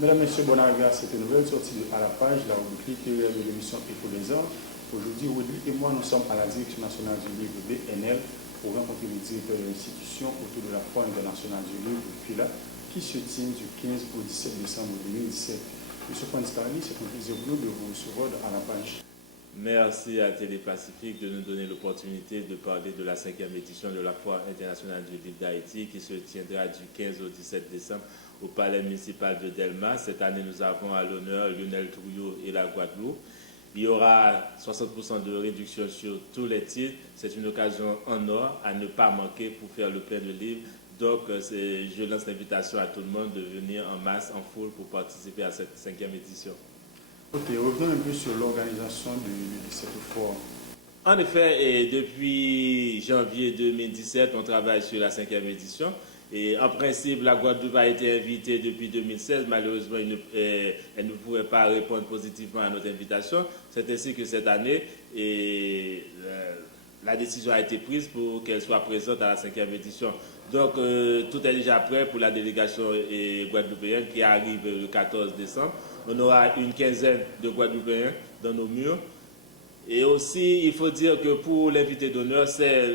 Mesdames, Messieurs, bonne arrivée à cette nouvelle sortie à la page, la rubrique littéraire de l'émission Écho des Arts. Aujourd'hui, Rodrigue et moi, nous sommes à la direction nationale du livre BNL pour rencontrer les directeurs de l'institution autour de la Foire internationale du livre FILA qui se tient du 15 au 17 décembre 2017. Monsieur Franz-Carly, c'est un plaisir pour nous de vous recevoir à la page. Merci à Télé-Pacifique de nous donner l'opportunité de parler de la 5e édition de la Foire internationale du livre d'Haïti qui se tiendra du 15 au 17 décembre au Palais municipal de Delma. Cette année, nous avons à l'honneur Lionel Trouillot et la Guadeloupe. Il y aura 60% de réduction sur tous les titres. C'est une occasion en or à ne pas manquer pour faire le plein de livres. Donc, je lance l'invitation à tout le monde de venir en masse, en foule pour participer à cette 5e édition. Ok, revenons un peu sur l'organisation de cette foire. En effet, et depuis janvier 2017, on travaille sur la 5e édition. Et en principe, la Guadeloupe a été invitée depuis 2016. Malheureusement, elle ne pouvait pas répondre positivement à notre invitation. C'est ainsi que cette année, la décision a été prise pour qu'elle soit présente à la 5e édition. Donc, tout est déjà prêt pour la délégation guadeloupéenne qui arrive le 14 décembre. On aura une quinzaine de Guadeloupéens dans nos murs. Et aussi, il faut dire que pour l'invité d'honneur, c'est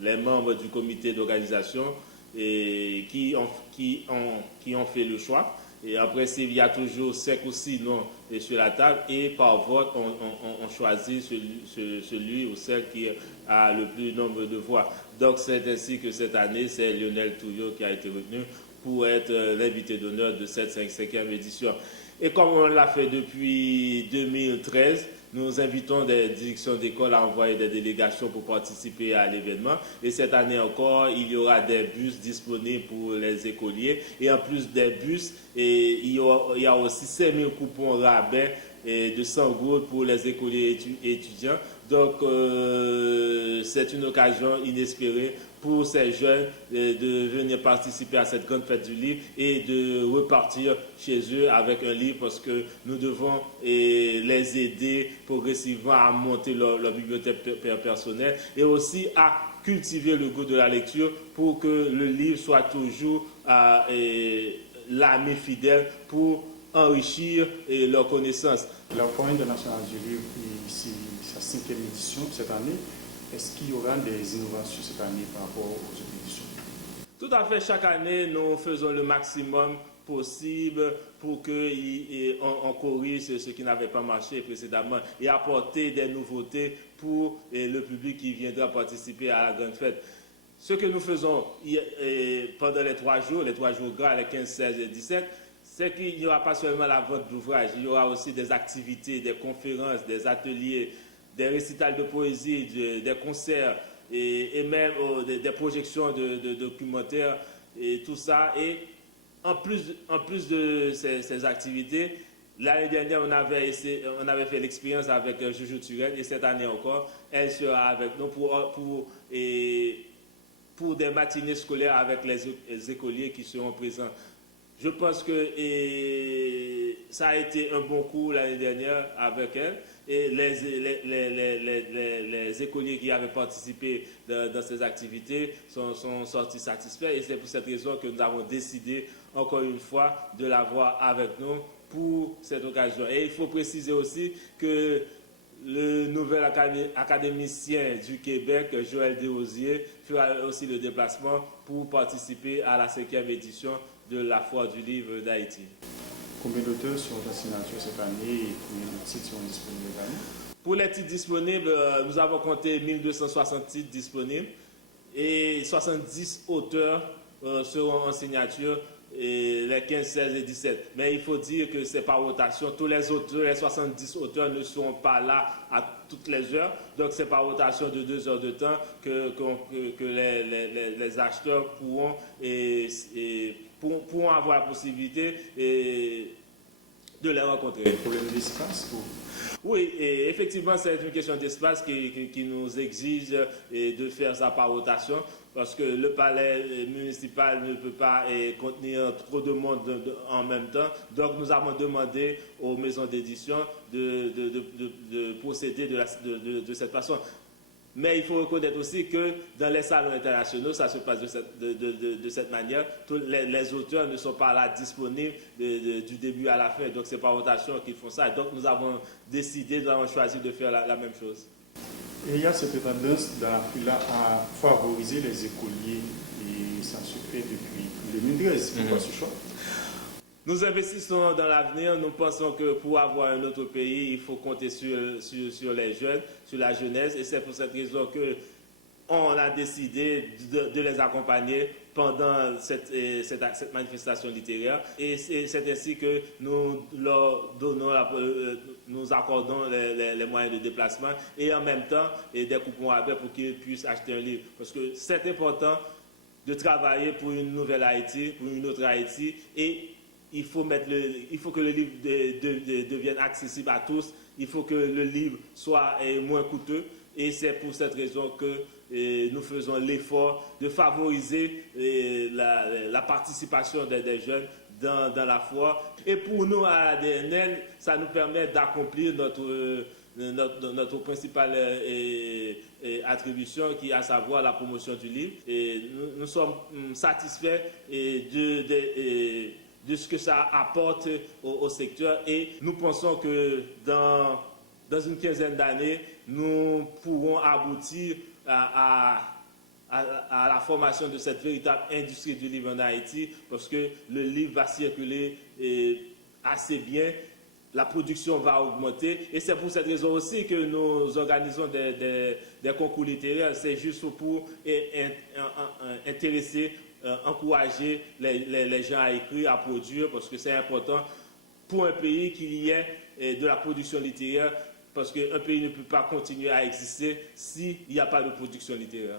les membres du comité d'organisation qui ont fait le choix. Et en principe, il y a toujours 5 ou 6 noms sur la table et par vote, on choisit celui ou celle qui a le plus nombre de voix. Donc, c'est ainsi que cette année, c'est Lionel Trouillot qui a été retenu pour être l'invité d'honneur de cette 5e édition. Et comme on l'a fait depuis 2013, nous invitons des directions d'école à envoyer des délégations pour participer à l'événement. Et cette année encore, il y aura des bus disponibles pour les écoliers. Et en plus des bus, il y a aussi 5000 coupons rabais de 100 gouttes pour les écoliers et étudiants. Donc, c'est une occasion inespérée pour ces jeunes de venir participer à cette grande fête du livre et de repartir chez eux avec un livre parce que nous devons les aider progressivement à monter leur bibliothèque personnelle et aussi à cultiver le goût de la lecture pour que le livre soit toujours l'ami fidèle pour enrichir leurs connaissances. La Foire internationale du livre, ici, sa 5e édition cette année. Est-ce qu'il y aura des innovations cette année par rapport aux autres éditions? Tout à fait. Chaque année, nous faisons le maximum possible pour qu'on corrige ce qui n'avait pas marché précédemment et apporter des nouveautés pour le public qui viendra participer à la grande fête. Ce que nous faisons pendant les 3 jours gras, les 15, 16 et 17, c'est qu'il n'y aura pas seulement la vente d'ouvrages, il y aura aussi des activités, des conférences, des ateliers, des récitals de poésie, des concerts et même des projections de documentaires et tout ça. Et en plus de ces activités, l'année dernière, on avait fait l'expérience avec Jojo Turenne et cette année encore, elle sera avec nous pour des matinées scolaires avec les écoliers qui seront présents. Je pense que ça a été un bon coup l'année dernière avec elle. Et les écoliers qui avaient participé dans ces activités sont sortis satisfaits. Et c'est pour cette raison que nous avons décidé, encore une fois, de l'avoir avec nous pour cette occasion. Et il faut préciser aussi que le nouvel académicien du Québec, Joël Desrosiers, fera aussi le déplacement pour participer à la 5e édition de la Foire du livre d'Haïti. Combien d'auteurs sont en signature cette année et combien de titres sont disponibles cette année? Pour les titres disponibles, nous avons compté 1260 titres disponibles et 70 auteurs seront en signature les 15, 16 et 17. Mais il faut dire que c'est par rotation. Tous les auteurs, les 70 auteurs ne seront pas là à toutes les heures. Donc c'est par rotation de 2 heures de temps que les acheteurs pourront avoir la possibilité de les rencontrer. Problème d'espace ou... Oui, et effectivement, c'est une question d'espace qui nous exige de faire ça par rotation, parce que le palais municipal ne peut pas contenir trop de monde en même temps. Donc, nous avons demandé aux maisons d'édition de procéder de cette façon. Mais il faut reconnaître aussi que dans les salons internationaux, ça se passe de cette manière. Tous les auteurs ne sont pas là disponibles du début à la fin. Donc, c'est par rotation qu'ils font ça. Et donc, nous avons décidé, nous avons choisi de faire la même chose. Et il y a cette tendance dans l'Afrique-là à favoriser les écoliers. Et ça se fait depuis 2013. Pourquoi ce choix? Nous investissons dans l'avenir. Nous pensons que pour avoir un autre pays, il faut compter sur les jeunes, sur la jeunesse. Et c'est pour cette raison que on a décidé de les accompagner pendant cette manifestation littéraire. Et c'est ainsi que nous leur donnons, nous accordons les moyens de déplacement et en même temps des coupons rabais pour qu'ils puissent acheter un livre. Parce que c'est important de travailler pour une nouvelle Haïti, pour une autre Haïti. Et il faut que le livre devienne accessible à tous. Il faut que le livre soit moins coûteux. Et c'est pour cette raison que nous faisons l'effort de favoriser la participation des jeunes dans la foi. Et pour nous, à ADNL, ça nous permet d'accomplir notre principale attribution, qui est à savoir la promotion du livre. Et nous sommes satisfaits de ce que ça apporte au secteur. Et nous pensons que dans une quinzaine d'années, nous pourrons aboutir à la formation de cette véritable industrie du livre en Haïti, parce que le livre va circuler assez bien, la production va augmenter. Et c'est pour cette raison aussi que nous organisons des concours littéraires. C'est juste pour intéresser, encourager les gens à écrire, à produire, parce que c'est important pour un pays qu'il y ait de la production littéraire, parce qu'un pays ne peut pas continuer à exister s'il n'y a pas de production littéraire.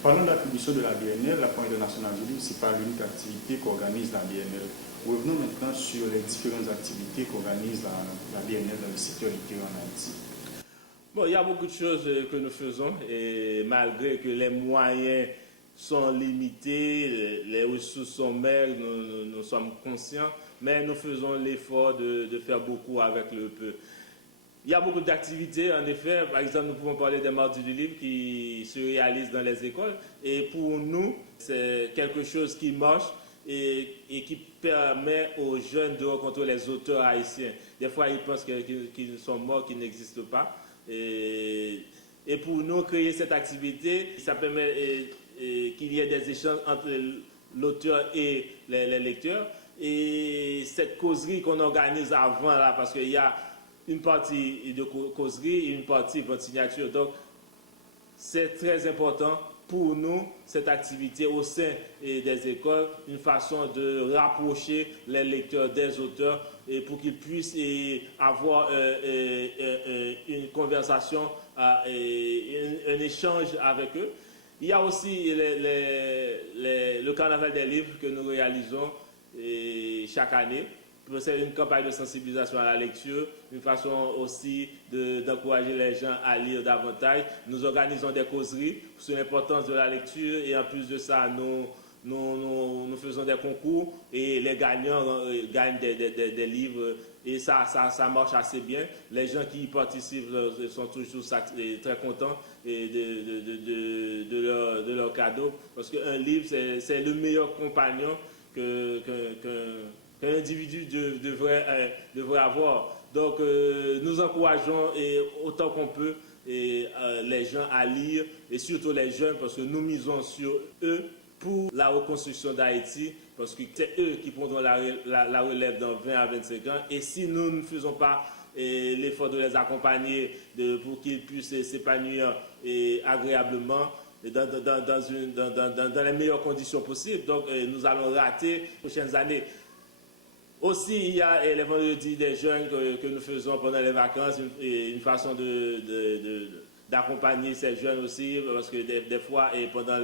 Parlant de l'attribution de la BNL, la Foire internationale du livre, ce n'est pas l'unique activité qu'organise la BNL. Revenons maintenant sur les différentes activités qu'organise la BNL dans le secteur littéraire en Haïti. Bon, il y a beaucoup de choses que nous faisons, et malgré que les moyens sont limités, les ressources sont maigres, nous sommes conscients, mais nous faisons l'effort de faire beaucoup avec le peu. Il y a beaucoup d'activités, en effet. Par exemple, nous pouvons parler des mardis du livre qui se réalisent dans les écoles. Et pour nous, c'est quelque chose qui marche et qui permet aux jeunes de rencontrer les auteurs haïtiens. Des fois, ils pensent qu'ils sont morts, qu'ils n'existent pas. Et pour nous, créer cette activité, ça permet qu'il y ait des échanges entre l'auteur et les lecteurs. Et cette causerie qu'on organise avant, là, parce qu'il y a une partie de causerie et une partie de signature. Donc, c'est très important pour nous, cette activité au sein des écoles, une façon de rapprocher les lecteurs des auteurs et pour qu'ils puissent avoir une conversation, un échange avec eux. Il y a aussi le carnaval des livres que nous réalisons chaque année. C'est une campagne de sensibilisation à la lecture, une façon aussi d'encourager les gens à lire davantage. Nous organisons des causeries sur l'importance de la lecture et en plus de ça, nous faisons des concours et les gagnants gagnent des livres et ça marche assez bien. Les gens qui y participent sont toujours très contents de leur cadeau parce qu'un livre, c'est le meilleur compagnon qu'un individu devrait avoir. Donc, nous encourageons autant qu'on peut les gens à lire, et surtout les jeunes, parce que nous misons sur eux pour la reconstruction d'Haïti, parce que c'est eux qui prendront la relève dans 20 à 25 ans. Et si nous ne faisons pas l'effort de les accompagner pour qu'ils puissent s'épanouir agréablement, dans les meilleures conditions possibles, donc nous allons rater les prochaines années. Aussi, il y a les vendredis des jeunes que nous faisons pendant les vacances, une façon d'accompagner ces jeunes aussi, parce que des fois, pendant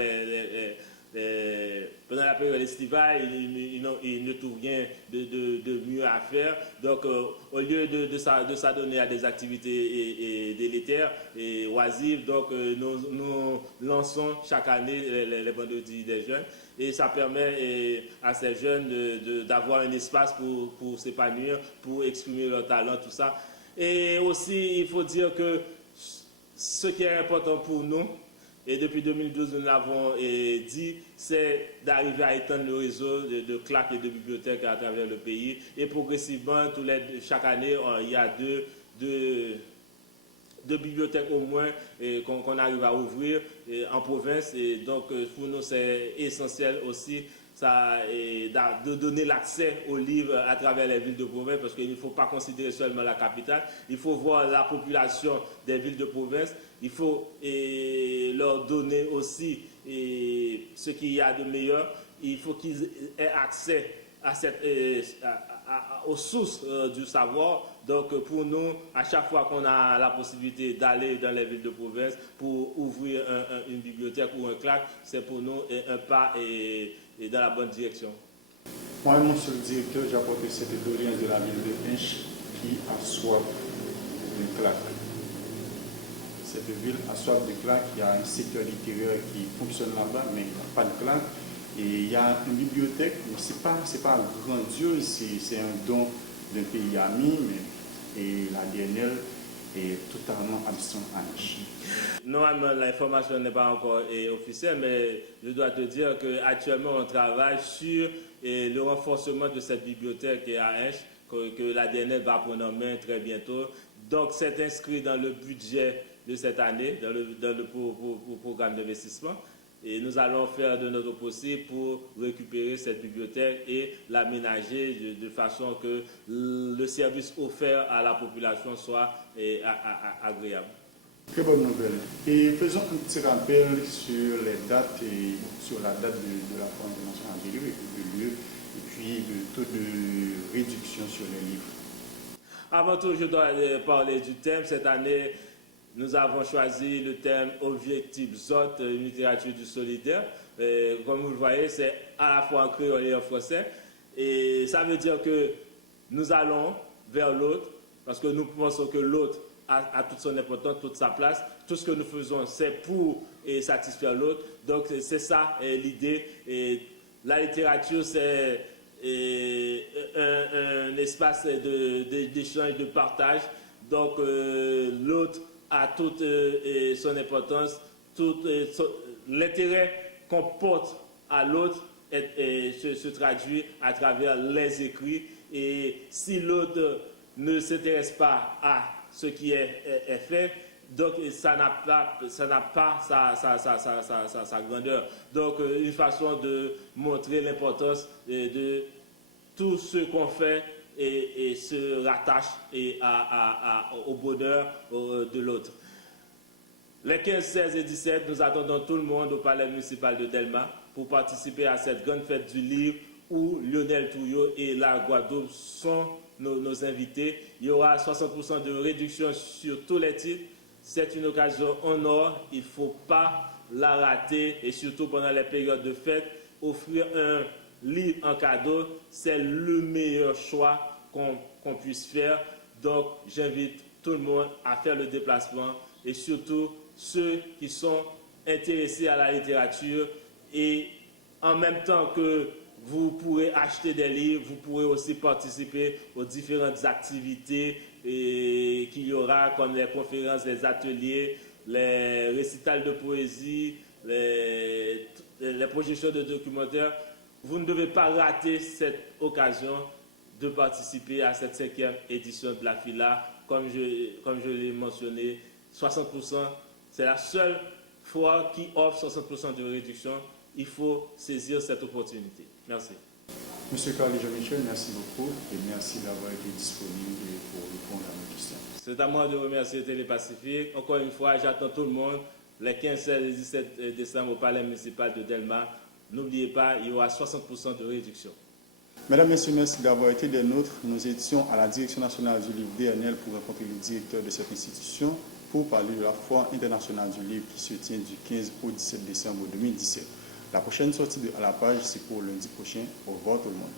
la période estivale, ils ne trouvent rien de mieux à faire. Donc, au lieu de s'adonner à des activités délétères et oisives, donc nous lançons chaque année les vendredis des jeunes. Et ça permet à ces jeunes d'avoir un espace pour s'épanouir, pour exprimer leur talent, tout ça. Et aussi, il faut dire que ce qui est important pour nous, et depuis 2012 nous l'avons dit, c'est d'arriver à étendre le réseau de CLAC et de bibliothèques à travers le pays. Et progressivement, chaque année, il y a deux bibliothèques au moins qu'on arrive à ouvrir en province. Et donc, pour nous, c'est essentiel aussi de donner l'accès aux livres à travers les villes de province, parce qu'il ne faut pas considérer seulement la capitale, il faut voir la population des villes de province, il faut leur donner aussi ce qu'il y a de meilleur, il faut qu'ils aient accès aux sources du savoir. Donc pour nous, à chaque fois qu'on a la possibilité d'aller dans les villes de province pour ouvrir une bibliothèque ou un CLAC, c'est pour nous un pas dans la bonne direction. Moi, monsieur le directeur, j'ai apporté cette doléance de la ville de Hinche qui a soif de CLAC. Cette ville a soif de CLAC, il y a un secteur littéraire qui fonctionne là-bas, mais il n'y a pas de CLAC. Et il y a une bibliothèque, mais ce n'est pas grandiose, c'est un don d'un pays ami, et la DNL est totalement absente à Hinche. Normalement, l'information n'est pas encore officielle, mais je dois te dire qu'actuellement, on travaille sur le renforcement de cette bibliothèque à Hinche, que la DNL va prendre en main très bientôt. Donc, c'est inscrit dans le budget de cette année, dans le programme d'investissement. Et nous allons faire de notre possible pour récupérer cette bibliothèque et l'aménager de façon que le service offert à la population soit agréable. Très bonne nouvelle. Et faisons un petit rappel sur les dates et sur la date de la Foire internationale du livre et puis le taux de réduction sur les livres. Avant tout, je dois parler du thème. Cette année, nous avons choisi le thème Objectif ZOT, une littérature du solidaire. Comme vous le voyez, c'est à la fois en créole et en français. Et ça veut dire que nous allons vers l'autre, parce que nous pensons que l'autre a toute son importance, toute sa place. Tout ce que nous faisons, c'est pour satisfaire l'autre. Donc, c'est ça l'idée. La littérature, c'est un espace d'échange, de partage. Donc, l'autre a toute son importance, l'intérêt qu'on porte à l'autre se traduit à travers les écrits. Et si l'autre ne s'intéresse pas à ce qui est fait, donc ça n'a pas sa grandeur. Donc une façon de montrer l'importance de tout ce qu'on fait et se rattache au bonheur de l'autre. Les 15, 16 et 17, nous attendons tout le monde au palais municipal de Delma pour participer à cette grande fête du livre où Lionel Touillot et la Guadeloupe sont nos invités. Il y aura 60% de réduction sur tous les titres. C'est une occasion en or, il ne faut pas la rater, et surtout pendant les périodes de fête, offrir un livre en cadeau, c'est le meilleur choix qu'on puisse faire. Donc j'invite tout le monde à faire le déplacement, et surtout ceux qui sont intéressés à la littérature, et en même temps que vous pourrez acheter des livres, vous pourrez aussi participer aux différentes activités qu'il y aura, comme les conférences, les ateliers, les récitals de poésie, les projections de documentaires. Vous ne devez pas rater cette occasion de participer à cette 5e édition de la FILA. Comme je l'ai mentionné, 60%, c'est la seule fois qui offre 60% de réduction. Il faut saisir cette opportunité. Merci. Monsieur Carly Jean-Michel, merci beaucoup et merci d'avoir été disponible pour répondre à nos questions. C'est à moi de remercier Télépacifique. Encore une fois, j'attends tout le monde les 15, 16 et 17 décembre au palais municipal de Delma. N'oubliez pas, il y aura 60% de réduction. Mesdames, Messieurs, merci d'avoir été des nôtres. Nous étions à la Direction nationale du livre DNL pour rencontrer le directeur de cette institution pour parler de la Foire internationale du livre qui se tient du 15 au 17 décembre 2017. La prochaine sortie de À la page, c'est pour lundi prochain. Au revoir tout le monde.